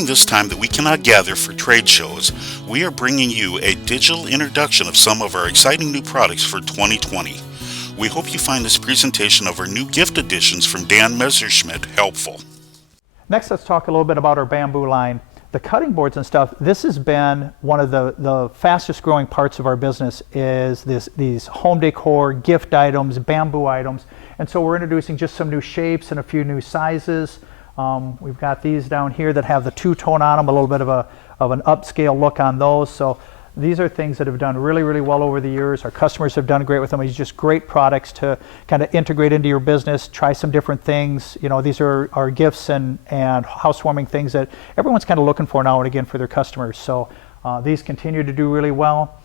during this time that we cannot gather for trade shows, we are bringing you a digital introduction of some of our exciting new products for 2020. We hope you find this presentation of our new gift additions from Dan Messerschmidt helpful. Next, let's talk a little bit about our bamboo line. The cutting boards and stuff, this has been one of the fastest growing parts of our business is these home decor, gift items, bamboo items. And so we're introducing just some new shapes and a few new sizes. We've got these down here that have the two-tone on them, a little bit of an upscale look on those. So these are things that have done really, really well over the years. Our customers have done great with them. These are just great products to kind of integrate into your business, try some different things. You know, these are our gifts and housewarming things that everyone's kind of looking for now and again for their customers. So these continue to do really well.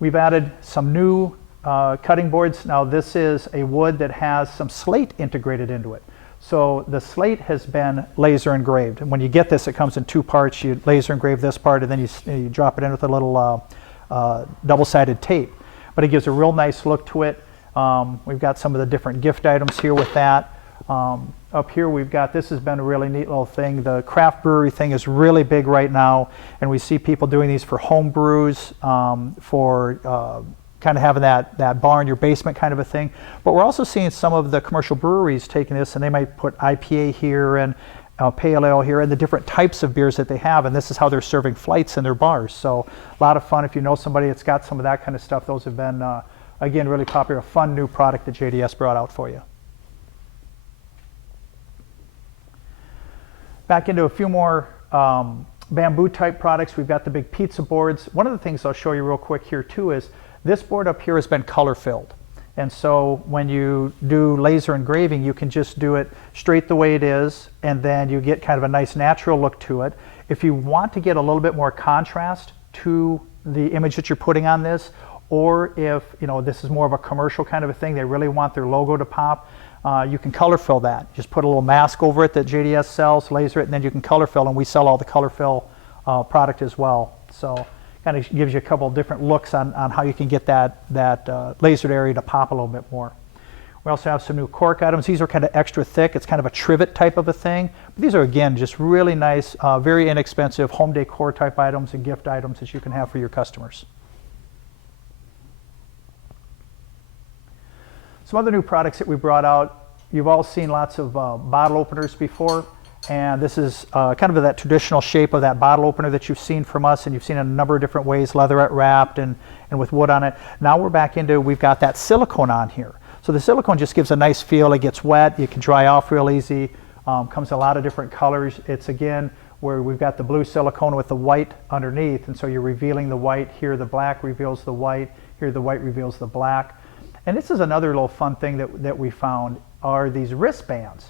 We've added some new cutting boards. Now this is a wood that has some slate integrated into it. So the slate has been laser engraved. And when you get this, it comes in two parts. You laser engrave this part and then you drop it in with a little double-sided tape. But it gives a real nice look to it. We've got some of the different gift items here with that. Up here we've got, this has been a really neat little thing. The craft brewery thing is really big right now. And we see people doing these for home brews, for kind of having that bar in your basement kind of a thing. But we're also seeing some of the commercial breweries taking this and they might put IPA here and pale ale here and the different types of beers that they have, and this is how they're serving flights in their bars. So a lot of fun. If you know somebody that's got some of that kind of stuff, those have been, again, really popular. A fun new product that JDS brought out for you. Back into a few more bamboo type products. We've got the big pizza boards. One of the things I'll show you real quick here too is this board up here has been color filled. And so when you do laser engraving, you can just do it straight the way it is, and then you get kind of a nice natural look to it. If you want to get a little bit more contrast to the image that you're putting on this, or if this is more of a commercial kind of a thing, they really want their logo to pop, you can color fill that. Just put a little mask over it that JDS sells, laser it, and then you can color fill, and we sell all the color fill product as well. So kind of gives you a couple of different looks on how you can get that lasered area to pop a little bit more. We also have some new cork items. These are kind of extra thick. It's kind of a trivet type of a thing. But these are, again, just really nice, very inexpensive home decor type items and gift items that you can have for your customers. Some other new products that we brought out. You've all seen lots of bottle openers before. And this is kind of that traditional shape of that bottle opener that you've seen from us, and you've seen in a number of different ways, leatherette wrapped and with wood on it. Now we're back into, we've got that silicone on here. So the silicone just gives a nice feel. It gets wet, you can dry off real easy, comes in a lot of different colors. It's again where we've got the blue silicone with the white underneath, and so you're revealing the white. Here the black reveals the white, here the white reveals the black. And this is another little fun thing that we found are these wristbands.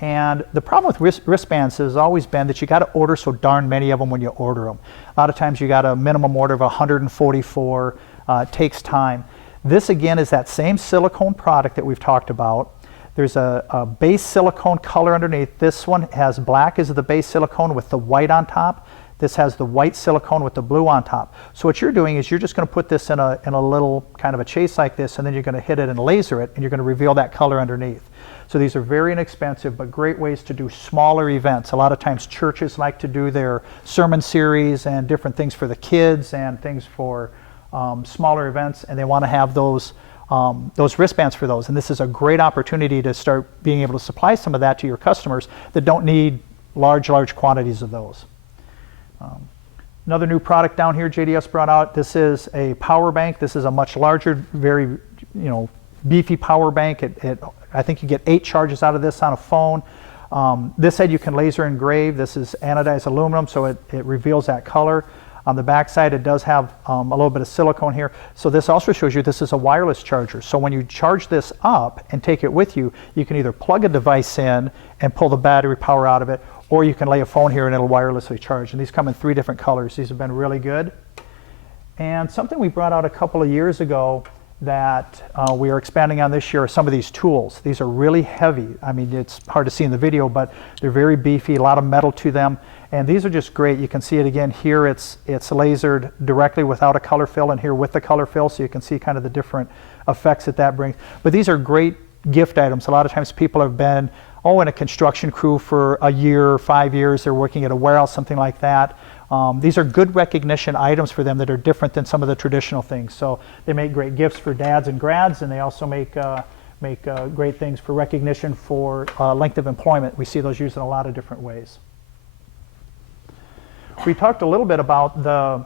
And the problem with wristbands has always been that you got to order so darn many of them when you order them. A lot of times you got a minimum order of 144. It takes time. This again is that same silicone product that we've talked about. There's a base silicone color underneath. This one has black as the base silicone with the white on top. This has the white silicone with the blue on top. So what you're doing is you're just going to put this in a little kind of a chase like this, and then you're going to hit it and laser it, and you're going to reveal that color underneath. So these are very inexpensive, but great ways to do smaller events. A lot of times churches like to do their sermon series and different things for the kids and things for smaller events, and they want to have those wristbands for those. And this is a great opportunity to start being able to supply some of that to your customers that don't need large quantities of those. Another new product down here JDS brought out, this is a power bank. This is a much larger, very beefy power bank. I think you get 8 charges out of this on a phone. This side you can laser engrave. This is anodized aluminum, so it reveals that color. On the back side it does have a little bit of silicone here. So this also shows you this is a wireless charger. So when you charge this up and take it with you, you can either plug a device in and pull the battery power out of it, or you can lay a phone here and it'll wirelessly charge. And these come in 3 different colors. These have been really good. And something we brought out a couple of years ago that we are expanding on this year are some of these tools. These are really heavy. I mean, it's hard to see in the video, but they're very beefy, a lot of metal to them. And these are just great. You can see it again here. It's lasered directly without a color fill, and here with the color fill, so you can see kind of the different effects that brings. But these are great gift items. A lot of times people have been and a construction crew for a year, 5 years, they're working at a warehouse, something like that. These are good recognition items for them that are different than some of the traditional things. So they make great gifts for dads and grads, and they also make great things for recognition for length of employment. We see those used in a lot of different ways. We talked a little bit about the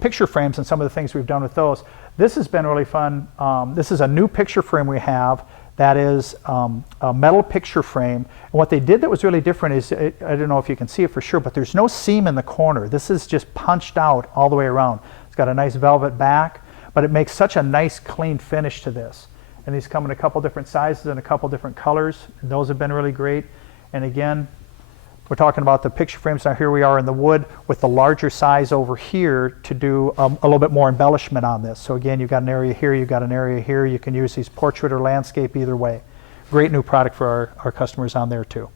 picture frames and some of the things we've done with those. This has been really fun. This is a new picture frame we have that is a metal picture frame. And what they did that was really different is, I don't know if you can see it for sure, but there's no seam in the corner. This is just punched out all the way around. It's got a nice velvet back, but it makes such a nice clean finish to this. And these come in a couple different sizes and a couple different colors, and those have been really great. And again, we're talking about the picture frames. Now here we are in the wood with the larger size over here to do a little bit more embellishment on this. So again, you've got an area here, you've got an area here. You can use these portrait or landscape either way. Great new product for our customers on there too.